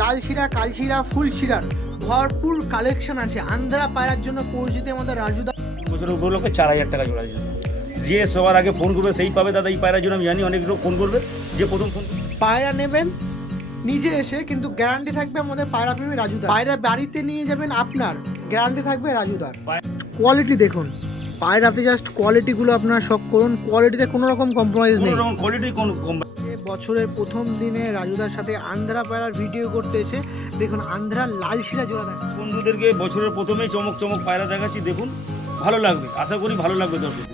লাল শিরা, কাল শিরা, ফুল শিরার ভরপুর কালেকশন আছে। আন্ধ্রা পায়রার জন্য পরিচিতি আমাদের রাজুদা। বছর উপলক্ষে 4,000 টাকা জোড়া দিয়েছে। যে সবার আগে ফোন করবে সেই পাবে দাদা এই পায়রার জন্য। আমি জানি অনেক লোক ফোন করবে, যে প্রথম ফোন পায়রা নেবেন নিজে এসে, কিন্তু গ্যারান্টি থাকবে আমাদের পায়রা প্রেমী রাজুদা। পায়রা বাড়িতে নিয়ে যাবেন আপনার, গ্যারান্টি থাকবে রাজুদার। কোয়ালিটি দেখুন, পায়রাতে জাস্ট কোয়ালিটিগুলো আপনারা শখ করুন। কোয়ালিটিতে কোনো রকম কম্প্রোমাইজ নেই। কোয়ালিটি কোন বছরের প্রথম দিনে রাজুদার সাথে আন্ধ্রা পায়রার ভিডিও করতে এসে দেখুন আন্ধ্রা লাল শিরা জোড়া দেয়। বন্ধুদেরকে বছরের প্রথমেই চমক চমক পায়রা দেখাচ্ছি, দেখুন ভালো লাগবে, আশা করি ভালো লাগবে দর্শক।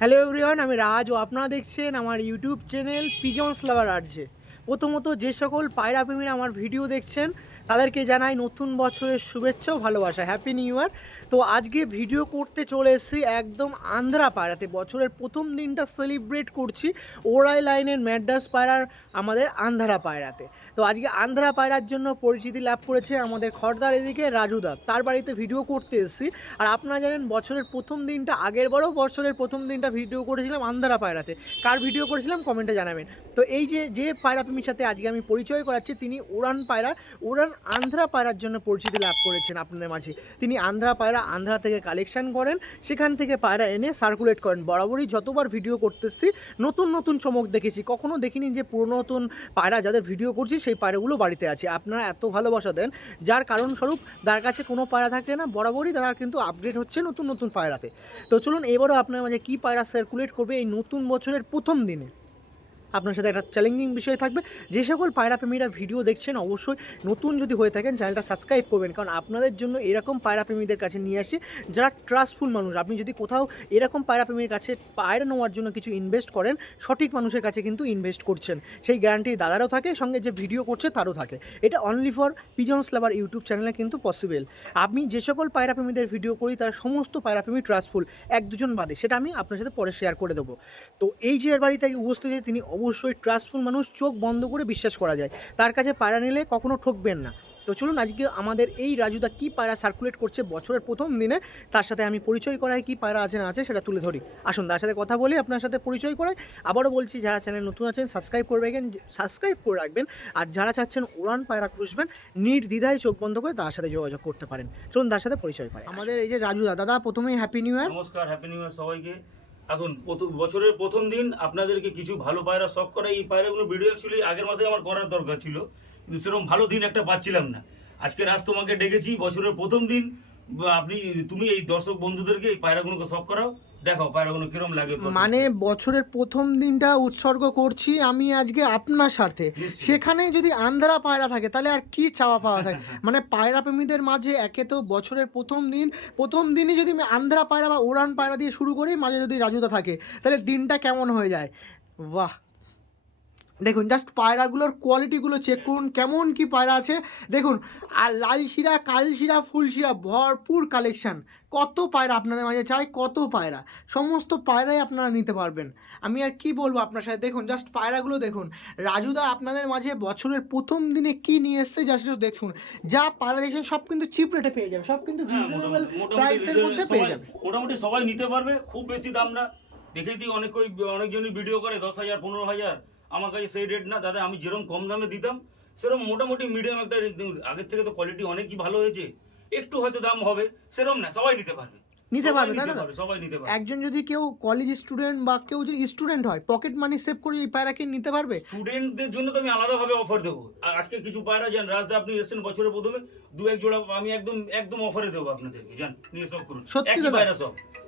হ্যালো এভরিওয়ান, আমি রাজ ও আপনারা দেখছেন আমার ইউটিউব চ্যানেল পিজন্স লাভার আর্টসে। প্রথমত যে সকল পায়রা প্রেমীরা আমার ভিডিও দেখছেন তাদেরকে জানাই নতুন বছরের শুভেচ্ছা ও ভালোবাসা, হ্যাপি নিউ ইয়ার। তো আজকে ভিডিও করতে চলে এসেছি একদম আন্ধ্রা পায়রাতে। বছরের প্রথম দিনটা সেলিব্রেট করছি ওরাই লাইনের ম্যাড্রাস পায়রার আমাদের আন্ধ্রা পায়রাতে। তো আজকে আন্ধ্রা পায়রার জন্য পরিচিতি লাভ করেছে আমাদের খড়দার এদিকে রাজুদা, তার বাড়িতে ভিডিও করতে এসেছি। আর আপনারা জানেন বছরের প্রথম দিনটা, আগের বারও বছরের প্রথম দিনটা ভিডিও করেছিলাম আন্ধ্রা পায়রাতে। কার ভিডিও করেছিলাম কমেন্টে জানাবেন। তো এই যে পায়রা প্রেমীর সাথে আজকে আমি পরিচয় করাচ্ছি, তিনি উড়ান পায়রা, উড়ান আন্ধ্রা পায়রার জন্য পরিচিতি লাভ করেছেন আপনাদের মাঝে। তিনি আন্ধ্রা পায়রা আন্ধ্রা থেকে কালেকশন করেন, সেখান থেকে পায়রা এনে সার্কুলেট করেন। বরাবরই যতবার ভিডিও করতেছি নতুন নতুন চমক দেখেছি, কখনো দেখিনি যে পুরনো নতুন পায়রা যাদের ভিডিও করছি সেই পায়রাগুলো বাড়িতে আছে। আপনারা এত ভালোবাসা দেন, যার কারণস্বরূপ যার কাছে কোনো পায়রা থাকে না, বরাবরই তারা কিন্তু আপগ্রেড হচ্ছে নতুন নতুন পায়রাতে। তো চলুন এবারও আপনার মাঝে কী পায়রা সার্কুলেট করবে এই নতুন বছরের প্রথম দিনে, আপনার সাথে একটা চ্যালেঞ্জিং বিষয় থাকবে। যে সকল পায়রা প্রেমীরা ভিডিও দেখছেন অবশ্যই নতুন যদি হয়ে থাকেন চ্যানেলটা সাবস্ক্রাইব করবেন, কারণ আপনাদের জন্য এরকম পায়রা প্রেমীদের কাছে নিয়ে আসি যারা ট্রাস্টফুল মানুষ। আপনি যদি কোথাও এরকম পায়রা প্রেমীর কাছে পায়রা নেওয়ার জন্য কিছু ইনভেস্ট করেন, সঠিক মানুষের কাছে কিন্তু ইনভেস্ট করছেন, সেই গ্যারান্টি দাদারও থাকে, সঙ্গে যে ভিডিও করছে তারও থাকে। এটা only for pigeons lover YouTube চ্যানেলে কিন্তু পসিবল। আমি যে সকল পায়রা প্রেমীদের ভিডিও করি তার সমস্ত পায়রা প্রেমী ট্রাস্টফুল, এক দুজন বাদে, সেটা আমি আপনার সাথে পরে শেয়ার করে দেবো। তো এই যে বাড়িতে উপস্থিত তিনি অবশ্যই ট্রাস্টফুল মানুষ, চোখ বন্ধ করে বিশ্বাস করা যায়, তার কাছে পায়রা নিলে কখনো ঠকবেন না। তো চলুন আজকে আমাদের এই রাজুদা কী পায়রা সার্কুলেট করছে বছরের প্রথম দিনে, তার সাথে আমি পরিচয় করাই, কী পায়রা আছে না আছে সেটা তুলে ধরি। আসুন তার সাথে কথা বলি, আপনার সাথে পরিচয় করাই। আবারও বলছি, যারা চ্যানেল নতুন আছেন সাবস্ক্রাইব করে রাখবেন, আর যারা চাচ্ছেন উড়ান পায়রা খুঁজবেন নির্দ্বিধায় চোখ বন্ধ করে তার সাথে যোগাযোগ করতে পারেন। চলুন তার সাথে পরিচয় পাই। আমাদের এই যে রাজুদা, দাদা প্রথমেই হ্যাপি নিউ ইয়ার। নমস্কার, হ্যাপি নিউ ইয়ার সবাইকে। আসুন বছরের প্রথম দিন আপনাদেরকে কিছু ভালো পায়রা শখ করা। এই পায়রাগুলো ভিডিও অ্যাকচুয়ালি আগের মাসে আমার করার দরকার ছিল, কিন্তু সেরকম ভালো দিন একটা পাচ্ছিলাম না। আজকে রাজ তোমাকে ডেকেছি, বছরের প্রথম দিন তুমি এই দর্শক বন্ধুদেরকে এই পায়রাগুলোকে শখ করাও, দেখাও পায়রাগুলো কিরম লাগে। মানে বছরের প্রথম দিনটা উৎসর্গ করছি আমি আজকে আপনার স্বার্থে, সেখানে যদি আন্ধ্রা পায়রা থাকে তাহলে আর কি চাওয়া পাওয়া থাকে। মানে পায়রা প্রেমীদের মাঝে একে তো বছরের প্রথম দিনই যদি আমি আন্ধ্রা পায়রা বা উড়ান পায়রা দিয়ে শুরু করি, মাঝে যদি রাজুদা থাকে তাহলে দিনটা কেমন হয়ে যায়। বাহ, দেখুন জাস্ট পায়রাগুলোর কোয়ালিটিগুলো চেক করুন, কেমন কি পায়রা আছে দেখুন। আর লাল শিরা, কাল শিরা, ফুল শিরা ভরপুর কালেকশান। কত পায়রা আপনাদের মাঝে চাই, কত পায়রা, সমস্ত পায়রাই আপনারা নিতে পারবেন। আমি আর কি বলবো আপনার সাথে, দেখুন জাস্ট পায়রাগুলো দেখুন। রাজুদা আপনাদের মাঝে বছরের প্রথম দিনে কি নিয়ে এসছে জাস্ট দেখুন। যা পায়রা দেখছেন সব কিন্তু চিপ রেটে পেয়ে যাবে, সব কিন্তু রিজনেবল প্রাইসের মধ্যে পেয়ে যাবে। মোটামুটি সবাই নিতে পারবে, খুব বেশি দাম না। দেখে দিই অনেকজনই ভিডিও করে 10,000 15,000, আমার কাছে সেই রেট না দাদা। আমি যেরকম কম দামে দিতাম সেরকম মোটামুটি মিডিয়াম একটা, আগের থেকে তো কোয়ালিটি অনেকই ভালো হয়েছে, একটু হয়তো দাম হবে, সেরকম না, সবাই নিতে পারবে, সবাই নিতে পারবে। একজন যদি কেউ কলেজ স্টুডেন্ট বা কেউ যদি স্টুডেন্ট হয়, পকেট মানি সেভ করে এই পায়রাকে নিতে পারবে। স্টুডেন্টদের জন্য তো আমি আলাদাভাবে অফার দেবো। আজকে কিছু পায়রা যান রাজদা, আপনি এসেছেন বছরের প্রথমে, দু এক জোড়া আমি একদম অফারে দেবো আপনাদেরকে, যান নিয়ে সব করুন। সত্যি পায়রা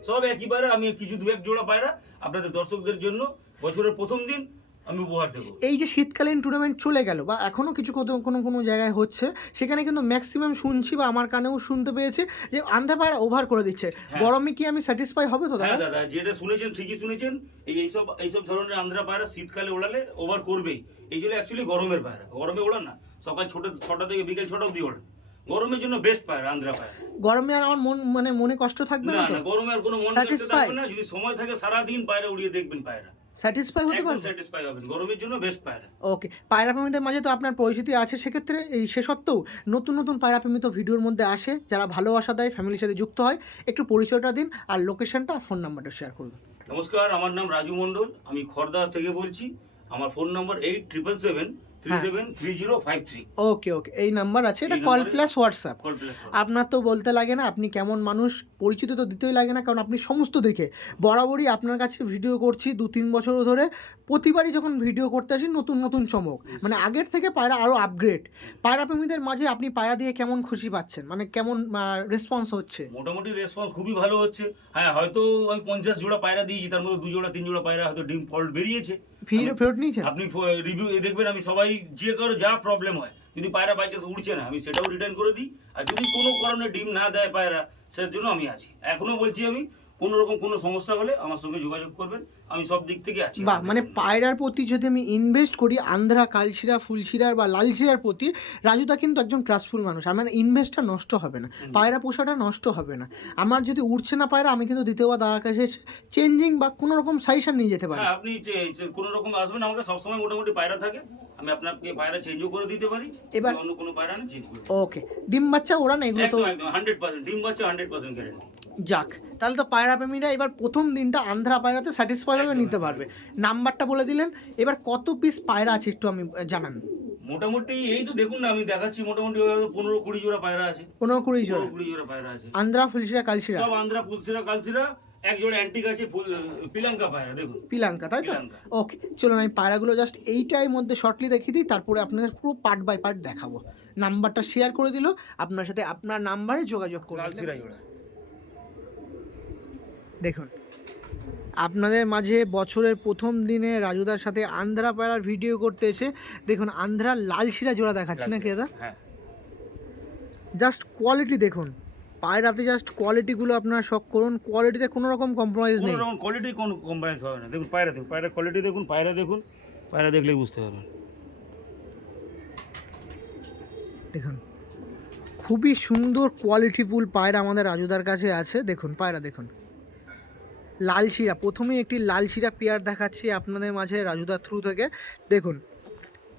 সব একই পায়রা, আমি কিছু দু এক জোড়া পায়রা আপনাদের দর্শকদের জন্য বছরের প্রথম দিন আমি উপহার দেবো। এই যে শীতকালীন টুর্নামেন্ট চলে গেল বা এখনও কিছু কোনো জায়গায় হচ্ছে, সেখানে কিন্তু ম্যাক্সিমাম শুনছি বা আমার কানেও শুনতে পেয়েছে যে আন্ধ্রা পায়রা ওভার করে দিচ্ছে। গরমে কি আমি স্যাটিসফাই হবে তো দাদা? দাদা যেটা শুনেছেন ঠিকই শুনেছেন। এইসব ধরনের আন্ধ্রা পায়রা শীতকালে ওড়ালে ওভার করবেই। এইগুলো অ্যাকচুয়ালি গরমের পায়রা, গরমে ওড়ান না, সকাল 6টা থেকে বিকেল 6টা অবধি ওড়ান। গরমের জন্য বেস্ট পায়রা আন্ধ্রা পায়রা। গরমে আর আমার মনে কষ্ট থাকবে না তো? গরমে আর কোনো মনে কষ্ট থাকবে না, যদি সময় থাকে সারা দিন পায়রা উড়িয়ে দেখবেন, পায়রা স্যাটিসফাই হতে পারবে, স্যাটিসফাই হবেন। গরমের জন্য বেস্ট পায়রা। ওকে, পায়রা প্রেমীদের মাঝে তো আপনার পরিচিতি আছে, সেক্ষেত্রে সে সত্ত্বেও নতুন পায়রা প্রেমী তো ভিডিওর মধ্যে আসে, যারা ভালোবাসা দেয়, ফ্যামিলির সাথে যুক্ত হয়, একটু পরিচয়টা দিন আর লোকেশনটা, ফোন নাম্বারটা শেয়ার করুন। নমস্কার, আমার নাম রাজু মণ্ডল, আমি খড়দা থেকে বলছি। আমার ফোন নাম্বার 8777373053। ওকে ওকে, এই নাম্বার আছে, এটা এই কল নাম্বারে- প্লাস হোয়াটসঅ্যাপ। কল প্লাস আপনার তো বলতে লাগে না আপনি কেমন মানুষ, পরিচিত তো দিতেই লাগে না, কারণ আপনি সমস্ত দেখে বরাবরই আপনার কাছে ভিডিও করছি 2-3 বছর ধরে। প্রতিবারই যখন ভিডিও করতে আসি নতুন নতুন চমক, মানে আগের থেকে পায়রা আরও আপগ্রেড। পায়রা প্রেমীদের মাঝে আপনি পায়রা দিয়ে কেমন খুশি পাচ্ছেন, মানে কেমন রেসপন্স হচ্ছে? মোটামুটি রেসপন্স খুবই ভালো হচ্ছে। হ্যাঁ, হয়তো আমি 50 জোড়া পায়রা দিয়েছি, তার মধ্যে 2 জোড়া 3 জোড়া পায়রা হয়তো ডিম ফল্ট বেরিয়েছে। ফেরত নিয়েছেন? আপনি রিভিউ দেখবেন, আমি সবাই যে কারো যা প্রবলেম হয়, যদি পায়রা বাই চান্স উড়ছে না আমি সেটাও রিটার্ন করে দিই। আর যদি কোনো কারণে ডিম না দেয় পায়রা, সেটার জন্য আমি আছি। এখনো বলছি, আমি কোনো রকম কোনো সমস্যা হলে আমার সঙ্গে যোগাযোগ করবেন, আমি সব দিক থেকে আছি। বাহ, মানে পায়রার প্রতি যদি আমি ইনভেস্ট করি আন্ধ্রা, কালশিরা, ফুলশিরার বা লালশিরার প্রতি, রাজুদা কিন্তু একজন ট্রাস্টফুল মানুষ। আমার ইনভেস্টটা নষ্ট হবে না, পায়রা পোষাটা নষ্ট হবে না। আমার যদি উঠছে না পায়রা, আমি কিন্তু দ্বিতীয়বার দাদার কাছে চেঞ্জিং বা কোনো রকম সাজেশন নিয়ে যেতে পারি। হ্যাঁ, আপনি কোনো রকম আসবেন, আমাকে সবসময় মোটামুটি পায়রা থাকে, আমি আপনাকে পায়রা চেঞ্জও করে দিতে পারি। এবার অন্য কোনো পায়রা না চেঞ্জ করে ওকে, ডিম বাচ্চা ওরা না এগুলো তো একদম একদম 100% ডিম বাচ্চা 100% গ্যারান্টি। যাক, তাহলে তো পায়রা প্রেমীরা এবার প্রথম দিনটা আন্ধ্রা পায়রাতে স্যাটিসফাই ভাবে নিতে পারবে। নাম্বারটা বলে দিলেন, এবার কত পিস পায়রা আছে একটু আমি জানান। মোটামুটি এই তো দেখুন না, আমি দেখাচ্ছি, মোটামুটি 15-20 জোড়া পায়রা আছে। 15-20 জোড়া 20 জোড়া পায়রা আছে। আন্ধ্রা, ফুলশিরা, কালশিরা সব আন্ধ্রা, পুলসিরা, কালসিরা, এক জোড়া অ্যান্টিক আছে, পিলাঙ্কা পায়রা দেখুন। পিলাঙ্কা, তাই তো? পিলাঙ্কা। ওকে, চলুন আমি পায়রাগুলো জাস্ট এইটার মধ্যে শর্টলি দেখিয়ে দিই, তারপরে আপনাদের পুরো পার্ট বাই পার্ট দেখাবো। নাম্বারটা শেয়ার করে দিল, আপনার সাথে আপনার নাম্বারে যোগাযোগ করুন। কালসিরা জোড়া দেখুন, আপনাদের মাঝে বছরের প্রথম দিনে রাজুদার সাথে আন্ধ্রা পায়রার ভিডিও করতে এসে দেখুন আন্ধ্রা লালশিরা জোড়া দেখাচ্ছি না কি দাদা? হ্যাঁ, জাস্ট কোয়ালিটি দেখুন, পায়রাতে জাস্ট কোয়ালিটিগুলো আপনারা শখ করুন, কোয়ালিটিতে কোনো রকম কম্প্রোমাইজ কোনো নেই। রকম কোয়ালিটি কোনো কম্প্রোমাইজ হবে না। দেখুন পায়রা, দেখুন পায়রা কোয়ালিটি, দেখুন পায়রা, দেখুন পায়রা দেখলেই বুঝতে পারবেন। দেখুন খুবই সুন্দর কোয়ালিটিফুল পায়রা আমাদের রাজুদার কাছে আছে। দেখুন পায়রা দেখুন, লালশিরা, প্রথমেই একটি লালশিরা পেয়ার দেখাচ্ছি আপনাদের মাঝে রাজুদার থ্রু থেকে। দেখুন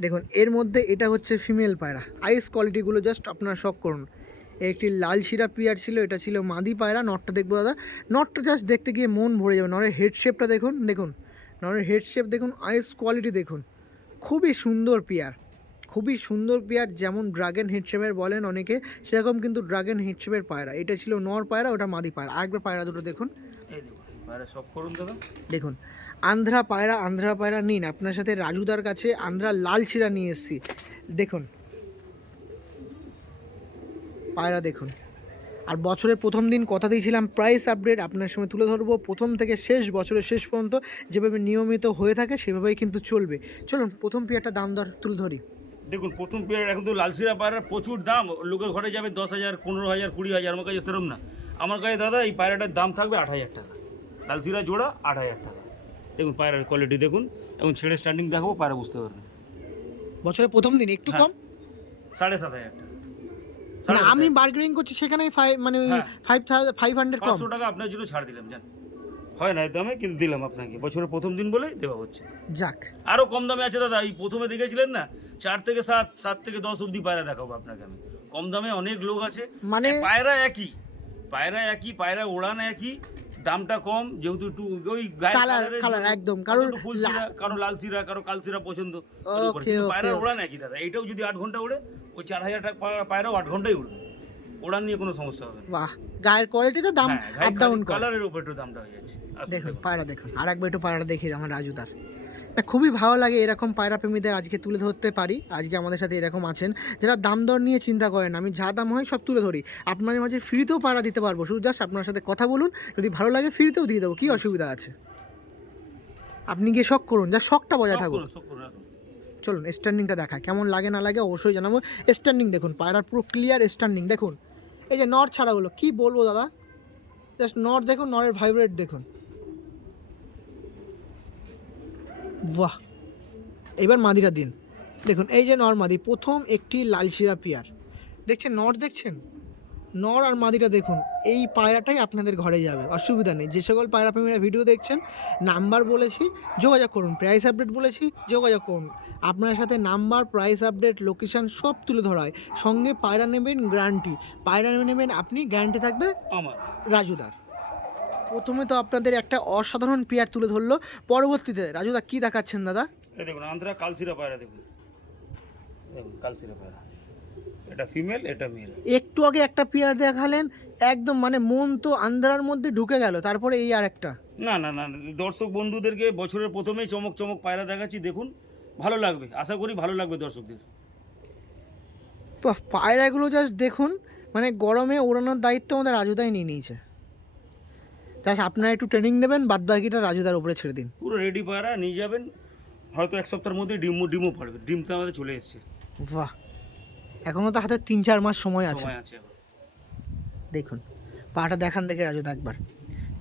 দেখুন, এর মধ্যে এটা হচ্ছে ফিমেল পায়রা, আইস কোয়ালিটিগুলো জাস্ট আপনারা শখ করুন। একটি লালশিরা পেয়ার ছিল, এটা ছিল মাদি পায়রা। নটটা দেখবো দাদা, নটটা জাস্ট দেখতে গিয়ে মন ভরে যাবে। নরের হেড শেপটা দেখুন, দেখুন নরের হেড শেপ দেখুন, আইস কোয়ালিটি দেখুন, খুবই সুন্দর পেয়ার, খুবই সুন্দর পেয়ার। যেমন ড্রাগন হেডশেপের বলেন অনেকে, সেরকম কিন্তু ড্রাগন হেডশেপের পায়রা। এটা ছিল নর পায়রা, ওটা মাদি পায়রা। আরেকবার পায়রা দুটো দেখুন, এই দেখুন পায়রা সব করুন দাদা। দেখুন আন্ধ্রা পায়রা, আন্ধ্রা পায়রা নিন। আপনার সাথে রাজুদার কাছে আন্ধ্রা লালশিরা নিয়ে এসেছি। দেখুন পায়রা দেখুন। আর বছরের প্রথম দিন কথা দিয়েছিলাম প্রাইস আপডেট আপনার সঙ্গে তুলে ধরবো, প্রথম থেকে শেষ, বছরের শেষ পর্যন্ত যেভাবে নিয়মিত হয়ে থাকে সেভাবেই কিন্তু চলবে। চলুন প্রথম পেয়ারটা দাম দর তুলে ধরি। দেখুন প্রথম পেয়ার, এখন তো লালসিরা পায়রার প্রচুর দাম, লোকের ঘরে যাবে 10,000, 15,000, 20,000, আমার কাছে সেরকম না। আমার কাছে দাদা এই পায়রাটার দাম থাকবে 8,000 টাকা, লালসিরা জোড়া 8,000 টাকা। দেখুন পায়রার কোয়ালিটি দেখুন, এখন ছেড়ে স্ট্যান্ডিং দেখাবো, পায়রা বুঝতে পারবেন। বছরের প্রথম দিন একটু কম, 7,500 টাকা। না আমি বার্গেনিং করছি সেখানেই মানে হ্যাঁ। 500 কম। 500 টাকা আপনার জন্য ছাড় দিলাম, জান হয় না এই দামে, কিন্তু দিলাম আপনাকে, বছরের প্রথম দিন বলে দেওয়া হচ্ছে। যাক, আরও কম দামে আছে দাদা, এই প্রথমে দেখেছিলেন না 4 থেকে 7, 7 থেকে 10 অবধি পায়রা দেখাবো আপনাকে আমি। কম দামে অনেক লোক আছে, মানে পায়রা একই, পায়রা একই, পায়রা ওড়ান একই, দামটা কম, যেহেতু একটু ওই গায়ের কালার কালারের কালার জন্য একদম, কারো কারোর একটু ফুলসিরা, কারো লালসিরা, কারো কালসিরা পছন্দ। ওকে, পায়রা ওকে। ওড়ান একই দাদা, এইটাও যদি 8 ঘন্টা ওড়ে, ওই 4,000 টাকা পায়রাও 8 ঘন্টাই উড়বে, ওড়ান নিয়ে কোনো সমস্যা হবে না। বাহ, গায়ের কোয়ালিটিতে দাম আপ ডাউন করে। কালারের উপর একটু দামটা হয়ে যাচ্ছে। আসুন দেখুন দেখুন। পায়রা দেখুন, আর একবার একটু পায়রা দেখি আমার রাজুদার। না খুবই ভালো লাগে এরকম পায়রা প্রেমীদের আজকে তুলে ধরতে পারি। আজকে আমাদের সাথে এরকম আছেন যারা দাম দর নিয়ে চিন্তা করেন, আমি যা দাম হয় সব তুলে ধরি। আপনাদের মাঝে ফ্রিতেও পায়রা দিতে পারবো, শুধু জাস্ট আপনার সাথে কথা বলুন, যদি ভালো লাগে ফ্রিতেও দিয়ে দেবো, কী অসুবিধা আছে? আপনি গিয়ে শখ করুন, যা শখটা বজায় থাকুন। সব করুন, আসুন। চলুন স্ট্যান্ডিংটা দেখা কেমন লাগে না লাগে অবশ্যই জানাবো। স্ট্যান্ডিং দেখুন, পায়রার পুরো ক্লিয়ার স্ট্যান্ডিং দেখুন। এই যে নর ছাড়াগুলো কি বলবো দাদা, জাস্ট নর দেখুন, নরের ভাইব্রেট দেখুন, বাহ। এবার মাদিরা দিন, দেখুন এই যে নর মাদি, প্রথম একটি লালশিরা পেয়ার দেখছেন, নর দেখছেন, নর আর মাদিটা দেখুন। এই পায়রাটাই আপনাদের ঘরে যাবে, অসুবিধা নেই। যে সকল পায়রা প্রেমীরা ভিডিও দেখছেন, নাম্বার বলেছি যোগাযোগ করুন, প্রাইস আপডেট বলেছি যোগাযোগ করুন। আপনার সাথে নাম্বার, প্রাইস আপডেট, লোকেশান সব তুলে ধরা হয়, সঙ্গে পায়রা নেবেন গ্যারান্টি, পায়রা নেবেন আপনি, গ্যারান্টি থাকবে আমার রাজুদার। প্রথমে তো আপনাদের একটা অসাধারণ পেয়ার তুলে ধরলো, পরবর্তীতে রাজুদা কী দেখাচ্ছেন দাদা? এই দেখুন আন্ধ্রা কালশিরা পায়রা, দেখুন দেখুন কালশিরা পায়রা, এটা ফিমেল এটা মেল। একটু আগে একটা পেয়ার দেখালেন, একদম মানে মন তো আন্ধ্রার মধ্যে ঢুকে গেল, তারপরে এই আর একটা। না না না, দর্শক বন্ধুদেরকে বছরের প্রথমেই চমক চমক পায়রা দেখাচ্ছি, দেখুন ভালো লাগবে, আশা করি ভালো লাগবে দর্শকদের। বাহ, পায়রাগুলো জাস্ট দেখুন, মানে গরমে ওড়ানোর দায়িত্ব আমাদের রাজুদাই নিয়ে নিয়েছে। জাস্ট আপনারা একটু ট্রেনিং দেবেন, বাদ বাকিটা রাজুদার উপরে ছেড়ে দিন। পুরো রেডি পায়রা নিয়ে যাবেন, হয়তো এক সপ্তাহের মধ্যে ডিমও পড়বে, ডিম তো আমাদের চলে এসছে। বাহ, এখনও তো হাতে 3-4 মাস সময় আছে। সময় আছে। দেখুন পাটা দেখান দেখে রাজুদা একবার,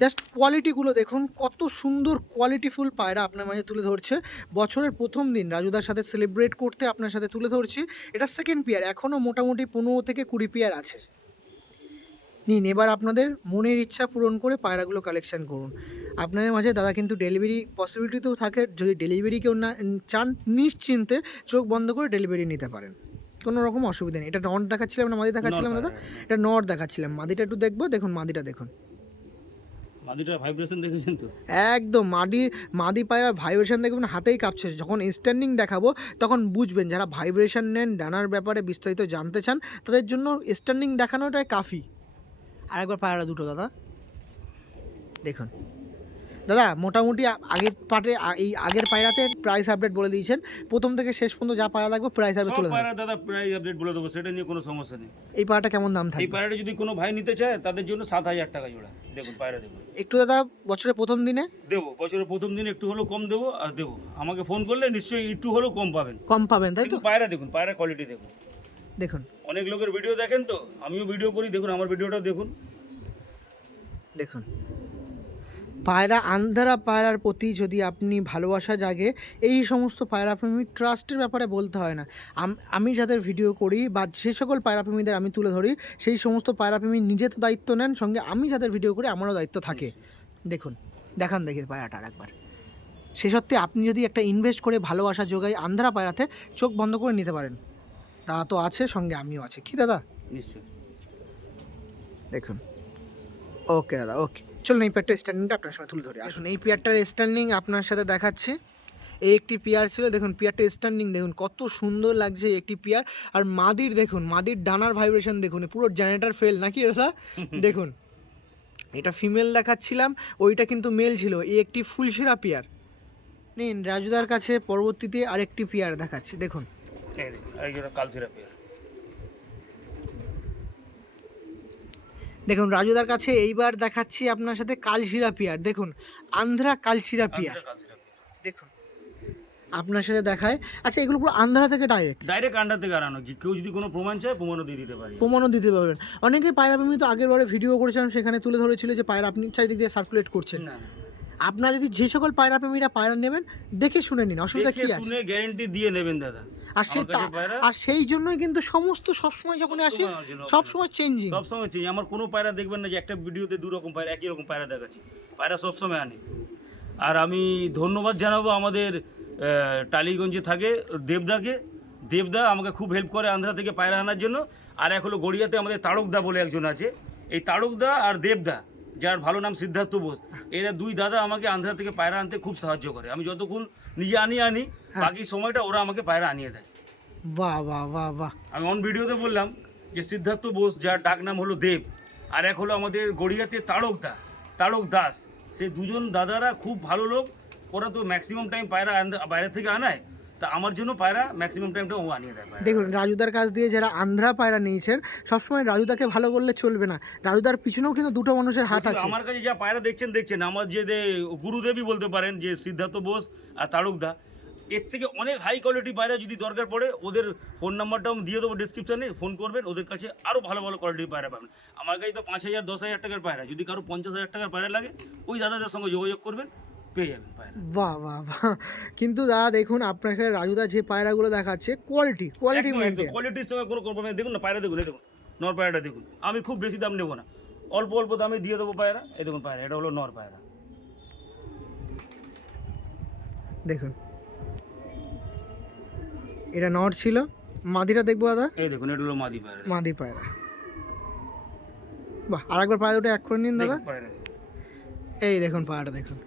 জাস্ট কোয়ালিটিগুলো দেখুন, কত সুন্দর কোয়ালিটিফুল পায়রা আপনার মাঝে তুলে ধরছে। বছরের প্রথম দিন রাজুদার সাথে সেলিব্রেট করতে আপনার সাথে তুলে ধরছি। এটা সেকেন্ড পেয়ার, এখনও মোটামুটি 15 থেকে 20 পেয়ার আছে। নিন, এবার আপনাদের মনের ইচ্ছা পূরণ করে পায়রাগুলো কালেকশন করুন। আপনাদের মাঝে দাদা কিন্তু ডেলিভারি পসিবিলিটিতেও থাকে, যদি ডেলিভারি কেউ না চান নিশ্চিন্তে চোখ বন্ধ করে ডেলিভারি নিতে পারেন, কোনো রকম অসুবিধা নেই। এটা নট দেখাচ্ছিলাম না মাদি দেখাচ্ছিলাম দাদা, এটা নট দেখাচ্ছিলাম। মাদিটা একটু দেখবো, দেখুন মাদিটা দেখুন, মাদিটার ভাইব্রেশন দেখেছেন তো? একদম মাদি পায়রার ভাইব্রেশন দেখবেন হাতেই কাঁপছে। যখন স্ট্যান্ডিং দেখাবো তখন বুঝবেন, যারা ভাইব্রেশন নেন ডানার ব্যাপারে বিস্তারিত জানতে চান তাদের জন্য স্ট্যান্ডিং দেখানোটাই কাফি। আরেকবার পায়রা দুটো দাদা দেখুন। দাদা মোটামুটি আগের পার্টে এই আগের পায়রাতে প্রাইস আপডেট বলে দিয়েছেন, প্রথম থেকে শেষ পর্যন্ত যা পায়রা লাগবে প্রাইস আপডেট তুলে পায়রা দাদা প্রাইস আপডেট বলে দেবো, সেটা নিয়ে কোনো সমস্যা নেই। এই পায়রাটা কেমন দাম এই থাকে? পায়রাটা যদি কোনো ভাই নিতে চায় তাদের জন্য 7,000 টাকা জোড়া। দেখুন পায়রা দেখুন একটু দাদা বছরের প্রথম দিনে দেবো, বছরের প্রথম দিন একটু হলেও কম দেবো, আর দেবো আমাকে ফোন করলে নিশ্চয়ই একটু হলেও কম পাবেন। কম পাবেন তাই তো? কিন্তু পায়রা দেখুন, পায়রা কোয়ালিটি দেখুন। দেখুন অনেক লোকের ভিডিও দেখেন তো, আমিও ভিডিও করি, দেখুন আমার ভিডিওটাও দেখুন। দেখুন পায়রা, আন্ধারা পায়রার প্রতি যদি আপনি ভালোবাসা জাগে, এই সমস্ত পায়রাপ্রেমী ট্রাস্টের ব্যাপারে বলতে হয় না। আমি যাদের ভিডিও করি বা যে সকল পায়রাপ্রেমীদের আমি তুলে ধরি, সেই সমস্ত পায়রাপ্রেমী নিজে তো দায়িত্ব নেন, সঙ্গে আমি যাদের ভিডিও করি আমারও দায়িত্ব থাকে। দেখুন দেখান দেখি পায়রাটা একবার। সে সত্ত্বে আপনি যদি একটা ইনভেস্ট করে ভালোবাসা যোগাই আন্ধারা পায়রাতে, চোখ বন্ধ করে নিতে পারেন। দাদা তো আছে, সঙ্গে আমিও আছি, কি দাদা? নিশ্চয়ই। দেখুন ওকে দাদা, ওকে চলুন এই পেয়ারটার স্ট্যান্ডিংটা আপনার সাথে তুলে ধরি। আসুন এই পেয়ারটার স্ট্যান্ডিং আপনার সাথে দেখাচ্ছি। এই একটি পেয়ার ছিল, দেখুন পেয়ারটার স্ট্যান্ডিং দেখুন কত সুন্দর লাগছে এই একটি পেয়ার। আর মাদির দেখুন, মাদির ডানার ভাইব্রেশন দেখুন, পুরো জেনারেটর ফেল নাকি দাদা? দেখুন এটা ফিমেল দেখাচ্ছিলাম, ওইটা কিন্তু মেল ছিল। এই একটি ফুলশিরা পেয়ার। নিন রাজুদার কাছে পরবর্তীতে আরেকটি পেয়ার দেখাচ্ছি, দেখুন এই দেখুন, এই জোড়া কালশিরা পেয়ার। দেখুন রাজুদার কাছে এইবার দেখাচ্ছি আপনার সাথে কালশিরা পেয়ার। দেখুন আন্ধ্রা কালশিরা পেয়ার, দেখুন আপনার সাথে দেখায়। আচ্ছা এগুলো পুরো আন্ধ্রা থেকে ডাইরেক্ট আন্ডার থেকে আনানো, কেউ যদি কোনো প্রমাণ চায় প্রমাণও দিয়ে দিতে পারি, প্রমাণও দিতে পারবেন। অনেকে পায়রাপ্রেমী তো আগের বারে ভিডিও করেছিলাম, সেখানে তুলে ধরেছিল যে পায়রা আপনি চারিদিক দিয়ে সার্কুলেট করছেন। না আপনারা যদি যে সকল পায়রাপ্রেমীরা পায়রা নেবেন দেখে শুনে নিন, অসুবিধা কি আছে? শুনে গ্যারান্টি দিয়ে নেবেন দাদা। আর সে আর সেই জন্যই কিন্তু সমস্ত সবসময় যখন আসে সবসময় চেঞ্জিং, সবসময় চেঞ্জ। আমার কোনো পায়রা দেখবেন না যে একটা ভিডিওতে দু রকম পায়রা, একই রকম পায়রা দেখাচ্ছি, পায়রা সবসময় আনি। আর আমি ধন্যবাদ জানাবো আমাদের টালিগঞ্জে থাকে দেবদা আমাকে খুব হেল্প করে আন্ধ্রা থেকে পায়রা আনার জন্য। আর এক হলো গড়িয়াতে আমাদের তারকদা বলে একজন আছে, এই তারকদা আর দেবদা, যার ভালো নাম সিদ্ধার্থ বোস, এরা দুই দাদা আমাকে আন্ধ্রা থেকে পায়রা আনতে খুব সাহায্য করে। আমি যতক্ষণ নিজে আনি বাকি সময়টা ওরা আমাকে পায়রা আনিয়ে দেয়। বাহ বাহ বাহ বাহ। আমি অন ভিডিওতে বললাম যে সিদ্ধার্থ বোস, যার ডাক নাম হলো দেব, আর এক হলো আমাদের গড়িয়াতে তারক দাস, সে দুজন দাদারা খুব ভালো লোক। ওরা তো ম্যাক্সিমাম টাইম পায়রা বাইরে থেকে আনায়, তা আমার জন্য পায়রা ম্যাক্সিমাম টাইমটা ও আনিয়ে দেয়। দেখুন রাজুদার কাছ দিয়ে যারা আন্ধ্রা পায়রা নিয়েছেন, সবসময় রাজুদাকে ভালো বললে চলবে না, রাজুদার পিছনেও কিন্তু দুটো মানুষের হাত আছে। আমার কাছে যা পায়রা দেখছেন আমার যে গুরুদেবই বলতে পারেন, যে সিদ্ধার্থ বোস আর তারকদা, এর থেকে অনেক হাই কোয়ালিটি পায়রা যদি দরকার পড়ে, ওদের ফোন নাম্বারটাও আমি দিয়ে দেবো ডিসক্রিপশানে, ফোন করবেন, ওদের কাছে আরও ভালো ভালো কোয়ালিটির পায়রা পাবেন। আমার কাছে তো 5,000 10,000 টাকার পায়রা, যদি কারো 50,000 টাকার পায়রা লাগে, ওই দাদাদের সঙ্গে যোগাযোগ করবেন, পেয়ে যাবেন পায়রা। বাহ বাহ বাহ। কিন্তু দাদা দেখুন আপনাকে রাজুদা যে পায়রাগুলো দেখাচ্ছে কোয়ালিটি মেনটেন, কোয়ালিটির সঙ্গে কোনো কম্প্রোমাইজ। দেখুন না পায়রা, দেখুন এই দেখুন নর পায়রাটা দেখুন, আমি খুব বেশি দাম নেবো না, অল্প দামে দিয়ে দেবো পায়রা। এই দেখুন পায়রা, এটা হলো নর পায়রা। দেখুন এটা নর ছিল। মাদিটা দেখবো দাদা, এই দেখুন এটা হলো মাদি পায়রা। বাহ, আরেকবার পায়রা দুটো এক করে নিন দাদা। পায়রা এই দেখুন পায়রাটা দেখুন,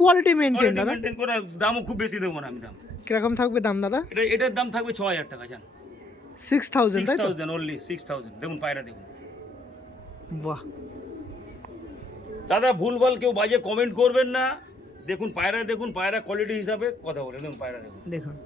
কোয়ালিটি মেনটেন দাদা। মেনটেন করে দামও খুব বেশি দেবো না আমি দাম। কিরকম থাকবে দাম দাদা? এটার দাম থাকবে 6000 টাকা জান। 6000 তাই তো? 6000 অনলি 6000। দেখুন পায়রা দেখুন বাহ, দাদা, ভুলভাল কেউ বাজে কমেন্ট করবেন না। দেখুন পায়রা, দেখুন পায়রা কোয়ালিটি হিসাবে কথা বলে দেখুন পায়রা দেখুন। দেখুন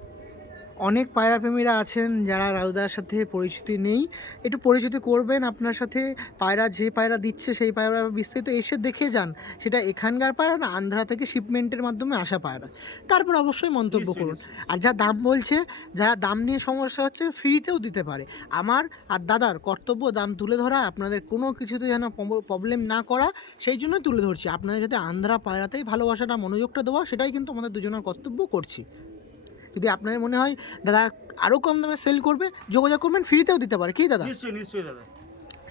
অনেক পায়রা প্রেমীরা আছেন যারা রাজুদার সাথে পরিচিতি নেই, একটু পরিচিতি করবেন আপনার সাথে। পায়রা যে পায়রা দিচ্ছে সেই পায়রা বিস্তারিত এসে দেখে যান, সেটা এখানকার পায়রা না আন্ধ্রা থেকে শিপমেন্টের মাধ্যমে আসা পায়রা, তারপর অবশ্যই মন্তব্য নিশ্চয়ই, করুন। আর যা দাম বলছে, যারা দাম নিয়ে সমস্যা হচ্ছে, ফ্রিতেও দিতে পারে। আমার আর দাদার কর্তব্য দাম তুলে ধরা, আপনাদের কোনো কিছুতে যেন প্রবলেম না করা, সেই জন্যই তুলে ধরছি। আপনাদের যাতে আন্ধ্রা পায়রাতেই ভালোবাসাটা, মনোযোগটা দেওয়া, সেটাই কিন্তু আমাদের দুজনের কর্তব্য করছি। যদি আপনার মনে হয় দাদা আরও কম দামে সেল করবে, যোগাযোগ করবেন, ফ্রিতেও দিতে পারে। কি দাদা? নিশ্চয়ই নিশ্চয়ই দাদা,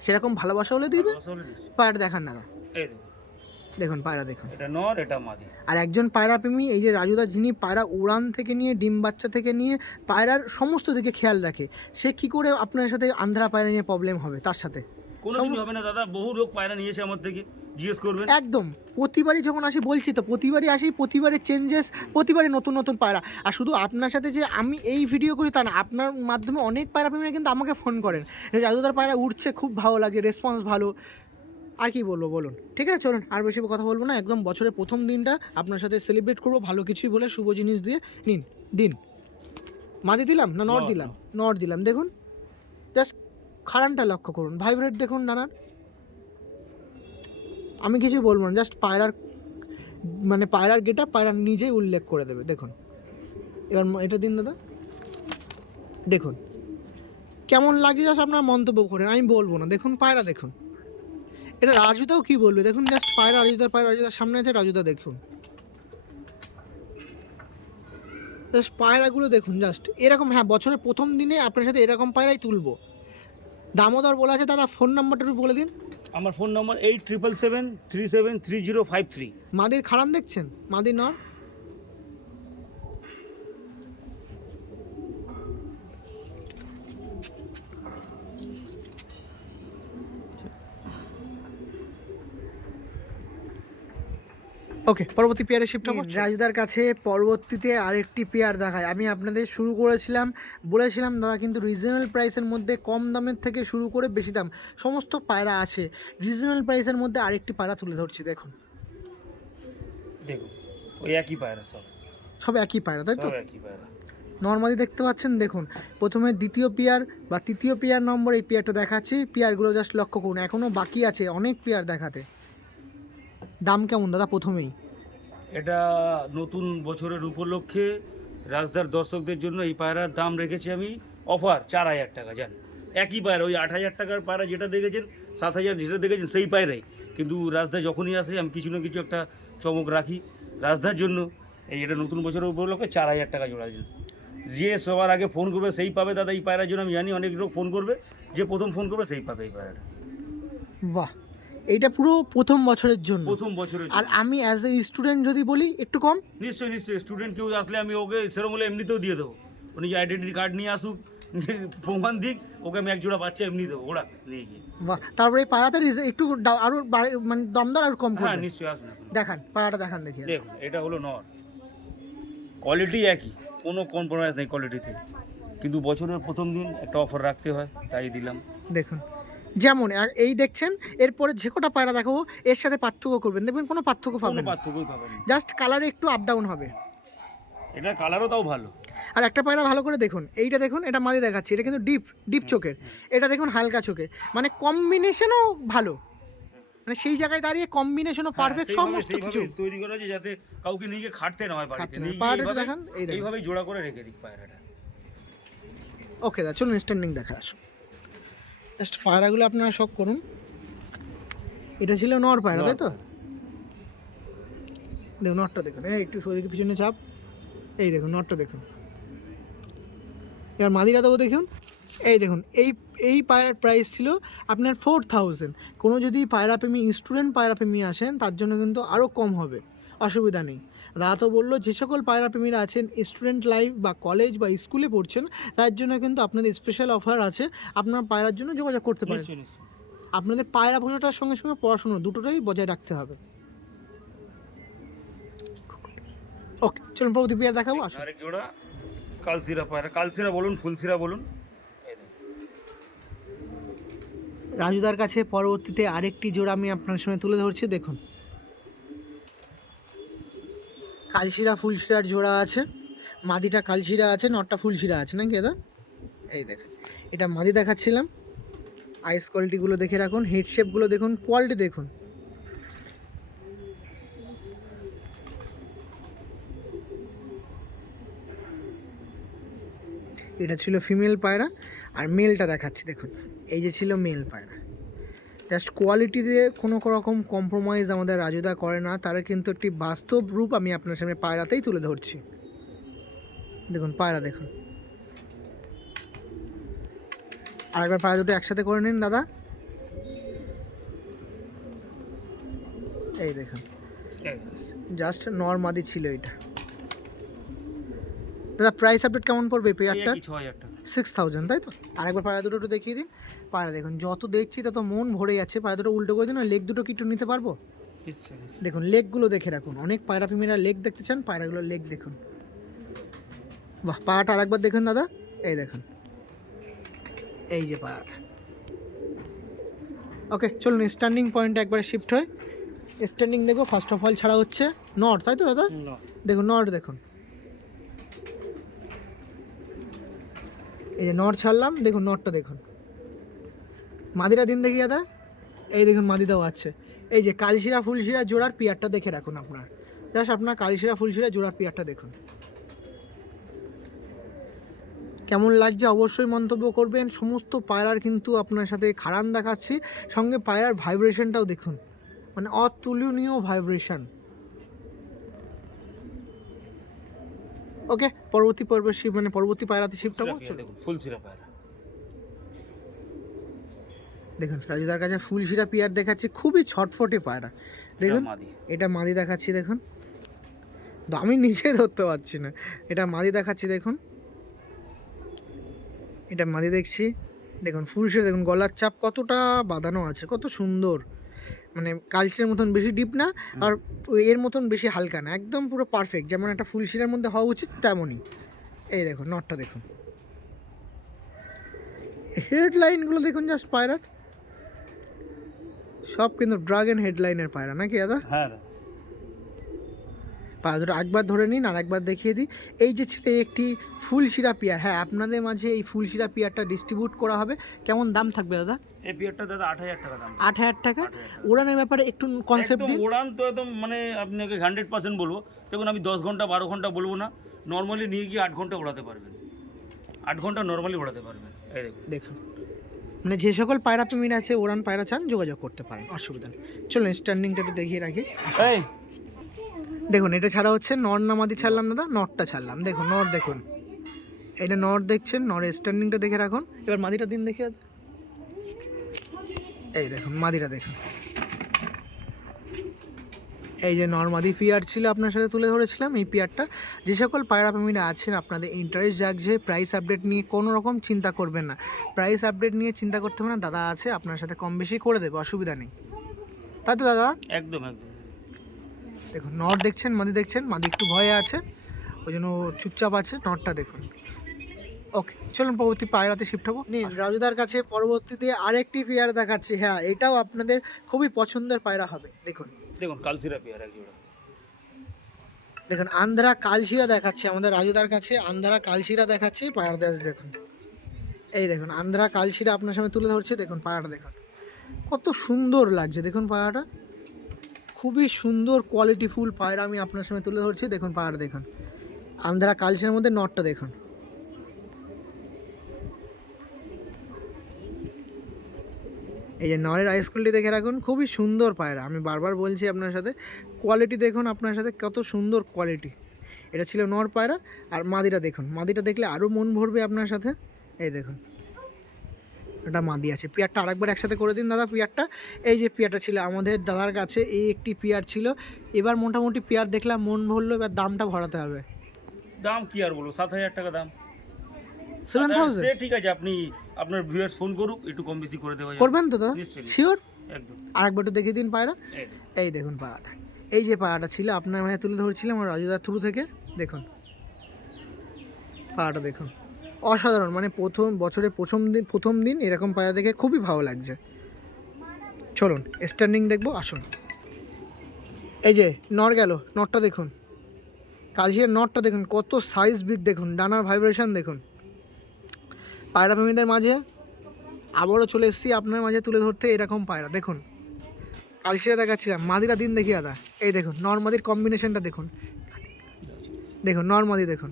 সেরকম ভালোবাসা হলে দিবে। আসলে নিশ্চয়ই। পায়রা দেখান দাদা, এই দেখুন দেখুন পায়রা দেখুন। এটা নর, এটা মাদি। আর একজন পায়রা প্রেমী, এই যে রাজুদা, যিনি পায়রা উড়ান থেকে নিয়ে ডিম বাচ্চা থেকে নিয়ে পায়রার সমস্ত দিকে খেয়াল রাখে, সে কি করে আপনার সাথে আন্ধ্রা পায়রা নিয়ে প্রবলেম হবে তার সাথে? কোনোদিনই হবে না দাদা, বহু লোক পায়রা নিয়েছে আমার থেকে, জিজ্ঞেস করবেন। একদম প্রতিবারই যখন আসি বলছি তো, প্রতিবারই আসি, প্রতিবারে চেঞ্জেস, প্রতিবারই নতুন নতুন পায়রা। আর শুধু আপনার সাথে যে আমি এই ভিডিও করি তা না, আপনার মাধ্যমে অনেক পায়রা প্রেমীরা কিন্তু আমাকে ফোন করেন, রাজুদার পায়রা উঠছে, খুব ভালো লাগে, রেসপন্স ভালো। আর কি বলবো বলুন? ঠিক আছে, চলুন আর বেশি কথা বলবো না। একদম বছরের প্রথম দিনটা আপনার সাথে সেলিব্রেট করবো ভালো কিছুই বলে, শুভ জিনিস দিয়ে। নিন দিন। মাদি দিলাম না নর দিলাম? নর দিলাম। দেখুন জাস্ট খাড়ানটা লক্ষ্য করুন, ভাইব্রেট দেখুন নানার। আমি কিছু বলবো না, জাস্ট পায়রার মানে পায়রার গেটা পায়রার নিজেই উল্লেখ করে দেবে। দেখুন এবার এটা দিন দাদা, দেখুন কেমন লাগছে, জাস্ট আপনার মন্তব্য করেন, আমি বলবো না। দেখুন পায়রা দেখুন, এটা রাজুদাও কি বলবে দেখুন, জাস্ট পায়রা, রাজুদার পায়রা, রাজুদার সামনে আছে, রাজুদা দেখুন জাস্ট পায়রাগুলো দেখুন, জাস্ট এরকম। হ্যাঁ, বছরের প্রথম দিনে আপনার সাথে এরকম পায়রাই তুলবো। দামোদর বলা আছে দাদা, ফোন নাম্বারটা একটু বলে দিন। আমার ফোন নম্বর 8777373053। মাদির খারান দেখছেন, মাদির নর। ওকে, পরবর্তী পেয়ারে শিফট হবো। রাজুদার কাছে পরবর্তীতে আরেকটি পেয়ার দেখায়। আমি আপনাদের শুরু করেছিলাম, বলেছিলাম দাদা কিন্তু রিজনেবল প্রাইসের মধ্যে, কম দামের থেকে শুরু করে বেশি দাম সমস্ত পায়রা আছে। রিজনেবল প্রাইসের মধ্যে আরেকটি পায়রা তুলে ধরছি। দেখুন দেখুন ওই একই পায়রা, সব একই পায়রা তাই তো? সব একই পায়রা। নর্মালি দেখতে পাচ্ছেন, দেখুন প্রথমে দ্বিতীয় পেয়ার বা তৃতীয় পেয়ার নম্বর এই পেয়ারটা দেখাচ্ছি। পেয়ারগুলো জাস্ট লক্ষ্য করুন, এখনও বাকি আছে অনেক পেয়ার দেখাতে। দাম কেমন দাদা প্রথমেই? এটা নতুন বছরের উপলক্ষে রাজদার দর্শকদের জন্য এই পায়রার দাম রেখেছি আমি অফার 4000 টাকা। জান একই পায়রা, ওই 8000 টাকার পায়রা যেটা দেখেছেন, 7000 যেটা দেখেছেন সেই পায়রাই, কিন্তু রাজদা যখনই আসে আমি কিছু না কিছু একটা চমক রাখি রাজদার জন্য। এই এটা নতুন বছরের উপলক্ষে 4000 টাকা জোড়া দিন। যে সবার আগে ফোন করবে সেই পাবে দাদা এই পায়রার জন্য। আমি জানি অনেক লোক ফোন করবে, যে প্রথম ফোন করবে সেই পাবে এই পায়রাটা। বাহ, এইটা পুরো প্রথম বছরের জন্য। প্রথম বছরের আর আমি অ্যাজ এ স্টুডেন্ট যদি বলি একটু কম। নিশ্চয়ই নিশ্চয়ই, স্টুডেন্ট কেউ আসলে আমি ওকে সেরকম হলে এমনিতেও দিয়ে দেবো। উনি যে আইডেন্টি কার্ড নিয়ে আসুক, প্রমাণ দিক, ওকে আমি এক জোড়া বাচ্চা এমনি দেবো ওরা নিয়ে গিয়ে। বাহ, তারপরে এই পায়রাতে একটু আরও মানে দমদার আর কম হ্যাঁ করবেন। নিশ্চয়ই, আসুন আসুন। দেখান পায়রাটা, দেখান দেখি। দেখুন এটা হলো নর, কোয়ালিটি একই, কোনো কম্প্রোমাইজ নেই কোয়ালিটিতে, কিন্তু বছরের প্রথম দিন একটা অফার রাখতে হয়, তাই দিলাম। দেখুন যেমন এই দেখছেন, এরপরে যে কটা পায়রা দেখাবো এর সাথে পার্থক্য করবেন, দেখবেন কোনো পার্থক্য কোনো পাবেন না, পার্থক্যই পাবেন না। জাস্ট কালারে একটু আপ ডাউন হবে। এটা কালারও তাও ভালো। আর একটা পায়রা ভালো করে দেখুন, এইটা দেখুন, এটা মাঝে দেখাচ্ছি, এটা কিন্তু ডিপ চোখের, এটা দেখুন হালকা চোখে, মানে কম্বিনেশনও ভালো, মানে সেই জায়গায় দাঁড়িয়ে কম্বিনেশনও পারফেক্ট, সমস্ত কিছু তৈরি করা যে যাতে কাউকে নিয়ে গিয়ে খাটতে না হয় বাড়িতে। পায়রাটা দেখান, এই দেখুন এইভাবেই জোড়া করে রেখে দিই পায়রাটা। ওকে দা, চলুন স্ট্যান্ডিং দেখা আসুন। জাস্ট পায়রাগুলো আপনারা শখ করুন। এটা ছিল নর পায়রা তাই তো? দেখুন নটটা দেখুন, এই একটু সোদিকে পিছনে চাপ, এই দেখুন নটটা দেখুন। এবার মাদিরা দেবো দেখুন, এই দেখুন এই পায়রার প্রাইস ছিল আপনার 4000। কোনো যদি পায়রাপ্রেমী স্টুডেন্ট পায়রাপ্রেমী আসেন তার জন্য কিন্তু আরও কম হবে, অসুবিধা নেই। দাদা তো বললো যে সকল পায়রাপ্রেমীরা আছেন স্টুডেন্ট লাইফ বা কলেজ বা স্কুলে পড়ছেন, তার জন্য কিন্তু আপনাদের স্পেশাল অফার আছে, আপনার পায়রার জন্য যোগাযোগ করতে পারেন। নিশ্চয়ই নিশ্চয়ই। আপনাদের পায়রা পোষাটার সঙ্গে সঙ্গে পড়াশুনো দুটোটাই বজায় রাখতে হবে। চলুন পরবর্তী পেয়ার দেখাবো, আসুন। আরেক জোড়া কালসিরা পায়রা, কালসিরা বলুন ফুলসিরা বলুন। এই দেখুন। রাজুদার কাছে পরবর্তীতে আরেকটি জোড়া আমি আপনার সামনে তুলে ধরছি, দেখুন কালশিরা ফুলশিরার জোড়া আছে, মাদিটা কালশিরা আছে, নটটা ফুলশিরা আছে নাকি দাদা? এই দেখুন, এটা মাদি দেখাচ্ছিলাম। আইস কোয়ালিটিগুলো দেখে রাখুন, হেড শেপগুলো দেখুন, কোয়ালিটি দেখুন। এটা ছিল ফিমেল পায়রা, আর মেলটা দেখাচ্ছি দেখুন, এই যে ছিল মেল পায়রা। জাস্ট কোয়ালিটি দিয়ে কোনো রকম কম্প্রোমাইজ আমাদের রাজুদা করে না, তারা কিন্তু একটি বাস্তব রূপ আমি আপনার সামনে পায়রাতেই তুলে ধরছি। দেখুন পায়রা দেখুন, আরেকবার পায়রা দুটো একসাথে করে নিন দাদা। এই দেখুন, জাস্ট নর্মাদি ছিল এটা। দাদা প্রাইস আপডেট কেমন পড়বে এই পেয়ারটা? 6000, তাই তো? আরেকবার পায়রা দুটো একটু দেখিয়ে দিন। পায়রা দেখুন, যত দেখছি তত মন ভরে যাচ্ছে। পায়রা দুটো উল্টো করে দিন, লেগ দুটো কি একটু নিতে পারবো? দেখুন লেগগুলো দেখে রাখুন, অনেক পায়রা প্রেমীরা লেগ দেখতে চান, পায়রাগুলোর লেগ দেখুন। বাহ, পায়রাটা আরেকবার দেখুন দাদা, এই দেখুন, এই যে পায়রাটা। ওকে চলুন স্ট্যান্ডিং পয়েন্টে একবারে শিফট হয়। স্ট্যান্ডিং দেখবো, ফার্স্ট অফ অল ছাড়া হচ্ছে নট, তাই তো দাদা? দেখুন নট দেখুন, এই যে নট ছাড়লাম, দেখুন নটটা দেখুন। মাদিরা দিন দেখি দাদা, এই দেখুন মাদিটাও আছে। এই যে কালশিরা ফুলশিরা জোড়ার পিয়ারটা দেখে রাখুন আপনার, জাস্ট আপনার কালশিরা ফুলশিরা জোড়ার পিয়ারটা দেখুন। কেমন লাগছে অবশ্যই মন্তব্য করবেন। সমস্ত পায়রার কিন্তু আপনার সাথে খাড়ান দেখাচ্ছি, সঙ্গে পায়রার ভাইব্রেশনটাও দেখুন, মানে অতুলনীয় ভাইব্রেশন। ওকে পরবর্তী পর্ব মানে পরবর্তী পায়রাতে শিফট হবো। দেখুন ফুলসিরা পায়রা, দেখুন রাজুদার কাছে ফুলশিরা পিয়ার দেখাচ্ছি, খুবই ছটফটে পায়রা। দেখুন এটা মাদি দেখাচ্ছি, দেখুন আমি নিজেই ধরতে পারছি না, এটা মাদি দেখাচ্ছি দেখুন, এটা মাদি দেখছি। দেখুন ফুলশিরা দেখুন, গলার চাপ কতটা বাঁধানো আছে, কত সুন্দর, মানে কালচিরের মতন বেশি ডিপ না, আর এর মতন বেশি হালকা না, একদম পুরো পারফেক্ট, যেমন একটা ফুলশিরার মধ্যে হওয়া উচিত তেমনই। এই দেখুন নটটা দেখুন, হেডলাইনগুলো দেখুন, জাস্ট পায়রা সব কিন্তু ড্রাগন হেডলাইনের পায়রা নাকি দাদা? হ্যাঁ, পায়রা দুটো একবার ধরে নিন আর একবার দেখিয়ে দিই। এই যে ছিল একটি ফুলশিরা পিয়ার, হ্যাঁ আপনাদের মাঝে এই ফুলশিরা পিয়ারটা ডিস্ট্রিবিউট করা হবে। কেমন দাম থাকবে দাদা? এই পিয়ারটা দাদা 8000 টাকা দাম। 8000 টাকা। উড়ানের ব্যাপারে একটু কনসেপ্ট দিন। উড়ান তো একদম মানে আপনাকে 100% বলবো, দেখুন আমি 10 ঘন্টা 12 ঘন্টা বলবো না, নর্মালি নিয়ে গিয়ে 8 ঘন্টা ওড়াতে পারবেন, 8 ঘন্টা নর্মালি ওড়াতে পারবেন। এই দেখুন, মানে যে সকল পায়রা প্রেমীরা আছে উড়ান পায়রা চান যোগাযোগ করতে পারেন, অসুবিধা নেই। চলুন স্ট্যান্ডিংটা একটু দেখিয়ে রাখি। এই দেখুন এটা ছাড়া হচ্ছে নর নামাদি ছাড়লাম দাদা, নটটা ছাড়লাম, দেখুন নর দেখুন, এটা নর দেখছেন, নরের স্ট্যান্ডিংটা দেখে রাখুন। এবার মাদিটা দিন দেখে, এই দেখুন মাদিটা দেখুন, এই যে নর্মাদি পিয়ার ছিল আপনার সাথে তুলে ধরেছিলাম। এই পিয়ারটা যে সকল পায়রা প্রেমীরা আছেন আপনাদের ইন্টারেস্ট জাগছে, প্রাইস আপডেট নিয়ে কোনো রকম চিন্তা করবেন না, প্রাইস আপডেট নিয়ে চিন্তা করতে হবে না, দাদা আছে আপনার সাথে কম বেশি করে দেবে, অসুবিধা নেই, তাই তো দাদা? একদম একদম। দেখুন নট দেখছেন, মাদি দেখছেন, মাদি একটু ভয়ে আছে ওই জন্য চুপচাপ আছে, নটটা দেখুন। ওকে চলুন পরবর্তী পায়রাতে শিফট হবো। নিন রাজুদার কাছে পরবর্তীতে আরেকটি পেয়ার দেখাচ্ছি, হ্যাঁ এটাও আপনাদের খুবই পছন্দের পায়রা হবে। দেখুন দেখুন কালসিরা পেয়ার এক জোড়া, দেখুন আন্ধ্রা কালশিরা দেখাচ্ছে আমাদের রাজুদার কাছে, আন্ধ্রা কালশিরা দেখাচ্ছে পায়রা দেশ দেখুন। এই দেখুন আন্ধ্রা কালশিরা আপনার সামনে তুলে ধরছে, দেখুন পায়রাটা দেখুন কত সুন্দর লাগছে, দেখুন পায়রাটা খুবই সুন্দর কোয়ালিটিফুল পায়রা আমি আপনার সামনে তুলে ধরছি। দেখুন পায়রাটা দেখুন, আন্ধ্রা কালশিরার মধ্যে নটটা দেখুন, এই যে নরের আইস কোয়ালিটি দেখে রাখুন, খুবই সুন্দর পায়রা, আমি বারবার বলছি আপনার সাথে কোয়ালিটি দেখুন, আপনার সাথে কত সুন্দর কোয়ালিটি। এটা ছিল নর পায়রা, আর মাদিটা দেখুন, মাদিটা দেখলে আরও মন ভরবে আপনার সাথে। এই দেখুন এটা মাদি আছে, পিয়ারটা আরেকবার একসাথে করে দিন দাদা। পিয়ারটা এই যে পিয়ারটা ছিল আমাদের দাদার কাছে, এই একটি পিয়ার ছিল, এবার মোটামুটি পিয়ার দেখলাম মন ভরলো, এবার দামটা ভরাতে হবে। দাম কি আর বলবো, 7000 টাকা দাম। 7000 ঠিক আছে, আপনি আপনার ভিউয়ার্স ফোন করুক, একটু কম বেশি করে দেওয়া যাবে। করবেন তো দাদা? শিওর? একদম। আরেকবার একটু দেখিয়ে দিন পায়রা। এই দেখুন পায়রাটা, এই যে পায়রাটা ছিল আপনার মানে তুলে ধরেছিলাম আমার রাজুদার থ্রু থেকে, দেখুন পায়রাটা দেখুন, অসাধারণ। মানে বছরের প্রথম দিন এরকম পায়রা দেখে খুবই ভালো লাগছে। চলুন স্ট্যান্ডিং দেখবো, আসুন। এই যে নর গেল, নরটা দেখুন, কালশিয়ার নরটা দেখুন কত সাইজ বিগ, দেখুন ডানার ভাইব্রেশন দেখুন। পায়রা প্রেমীদের মাঝে আবারও চলে এসেছি আপনার মাঝে তুলে ধরতে এরকম পায়রা। দেখুন কালশিরা দেখাচ্ছিলাম, মাদিরা দিন দেখি দাদা, এই দেখুন নর্মাদির কম্বিনেশনটা দেখুন, দেখুন নর্মাদি দেখুন,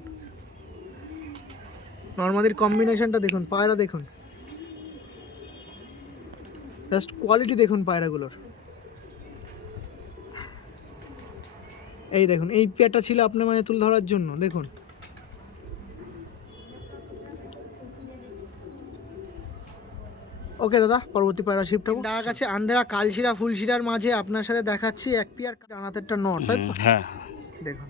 নর্মাদির কম্বিনেশনটা দেখুন, পায়রা দেখুন, জাস্ট কোয়ালিটি দেখুন পায়রাগুলোর। এই দেখুন এই পেয়ারটা ছিল আপনার মাঝে তুলে ধরার জন্য। দেখুন ওকে দাদা, পরবর্তী পায়রা শিফট হবো। তার কাছে আন্দেরা কালশিরা ফুলশিরার মাঝে আপনার সাথে দেখাচ্ছি এক পেয়ার ডানাতেরটা নট, তাই তো? হ্যাঁ দেখুন